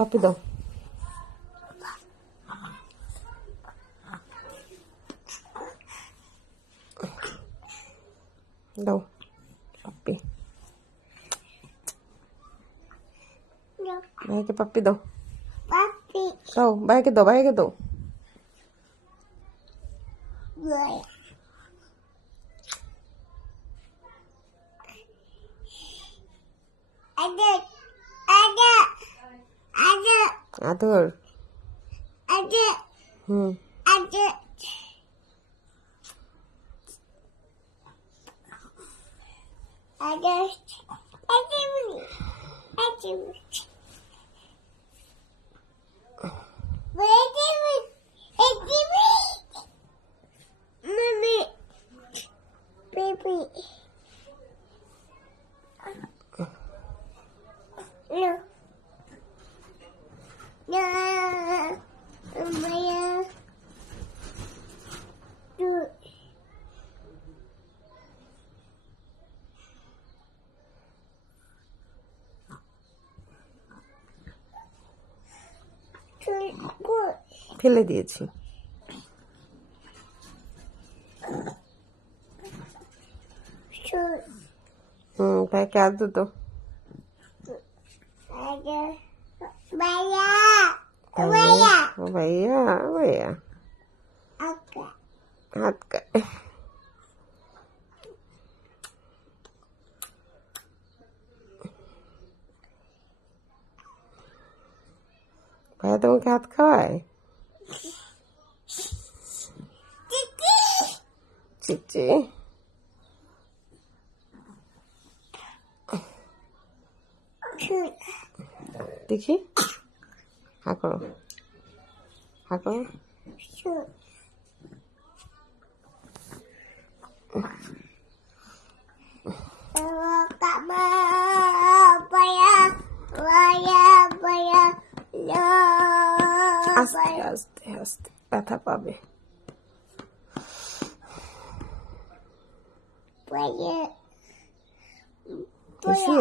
পাপি দাও। দাও পাপি। ভাইকে পাপি দাও। দাও ভাইকে দাও, ভাইকে দাও। আদর। হুম। ফেলে দিয়েছি। ভাইকে আদর দাও। ভাইয়া ভাইয়া হাত খায়। ভাইয়া তোমাকে হাত খাওয়ায়? চিচি দেখি, হা করো, হা করো। আস্তে আস্তে আস্তে ব্যথা পাবে। কিছু